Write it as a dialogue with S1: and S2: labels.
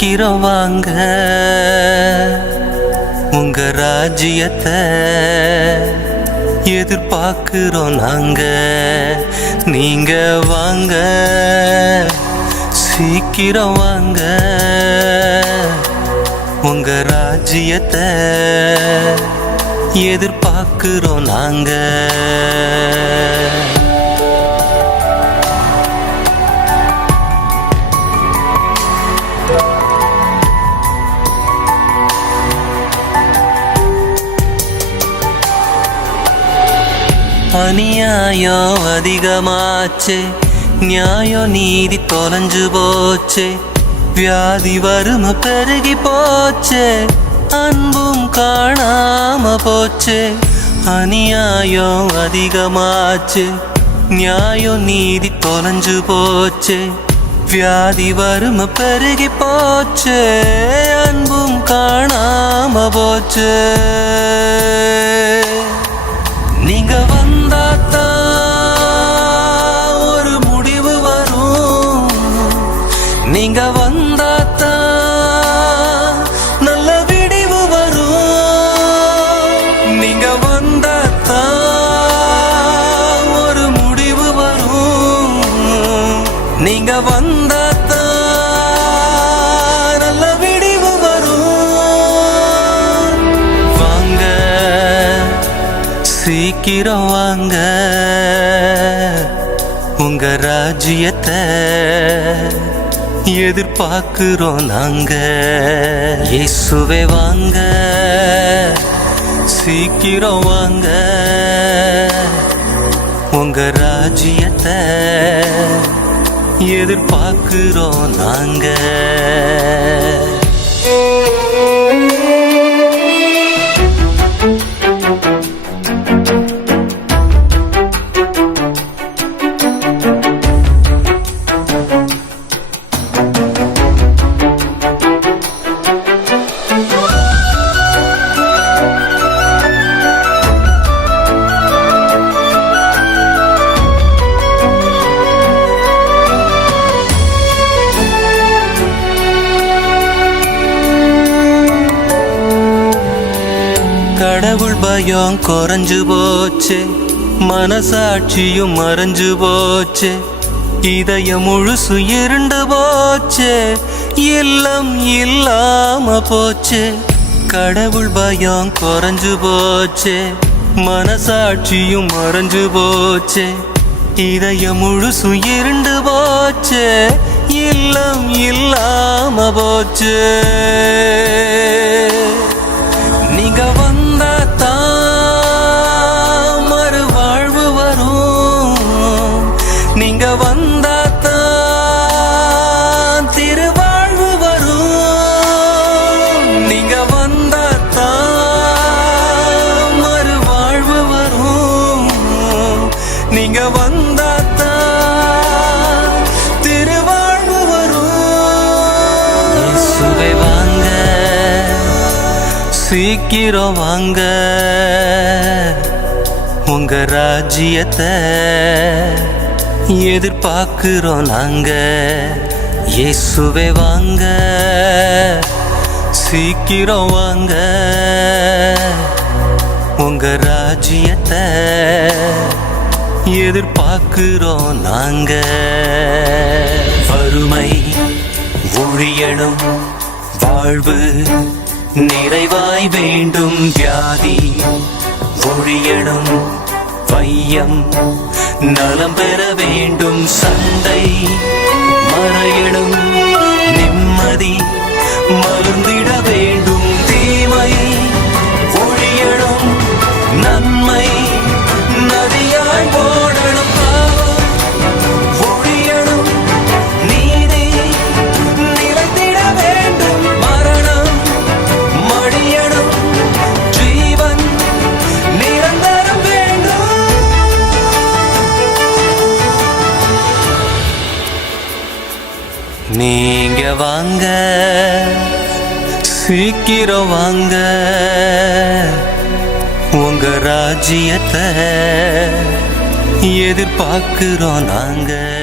S1: சீக்கிரம் வாங்க உங்க ராஜ்யத்தை எதிர்பார்க்கிறோம் நாங்க. நீங்க வாங்க. சீக்கிரம் வாங்க. உங்க ராஜ்யத்தை எதிர்பார்க்கிறோம் நாங்க. அநியாயம் அதிகமாச்சு. நியாயம் நீதி தொலைஞ்சு போச்சு. வியாதி வறுமை பெருகி போச்சு. அன்பும் காணாம போச்சு. அநியாயம் அதிகமாச்சு. நியாயம் நீதி தொலைஞ்சு போச்சு. வியாதி வறுமை பெருகி போச்சு. அன்பும் காணாம போச்சு. நீங்க வந்தாத்தா நல்ல விடிவு வரும். நீங்க வந்தாத்தா ஒரு முடிவு வரும். நீங்க வந்தாத்தா நல்ல விடிவு வரும். வாங்க சீக்கிரம் வாங்க. உங்க ராஜ்யத்தை எதிர்பார்க்கிறோம் நாங்க. இயேசுவே வாங்க. சீக்கிரம் வாங்க. உங்க ராஜ்யத்தை எதிர்பார்க்கிறோம் நாங்க. கடவுள் பயம் குறைஞ்சு போச்சு. மனசாட்சியும் மறைஞ்சு போச்சு. இதயம் முழுசு இருண்டு போச்சு. இல்லம் இல்லாம போச்சு. கடவுள் பயம் குறைஞ்சு போச்சு. மனசாட்சியும் மறைஞ்சு போச்சு. இதயம் முழுசு இருண்டு போச்சு. இல்லம் இல்லாம போச்சு. நீங்க சீக்கிரம் வாங்க. உங்க ராஜ்யத்தை எதிர்பார்க்கிறோம் நாங்க. இயேசுவே வாங்க. சீக்கிரம் வாங்க. உங்க ராஜ்யத்தை எதிர்பார்க்கிறோம் நாங்க. வறுமை ஒழியணும் வாழ்வு நிறைவாய் வேண்டும் வியாதி ஒழியணும் வையம் நலம் பெற வேண்டும் சண்டை மறையிடும் நிம்மதி மருந்திட நீங்க வாங்க சீக்கிரம் வாங்க. உங்க ராஜ்யத்தை எதிர்பார்க்கிறோம் நாங்கள்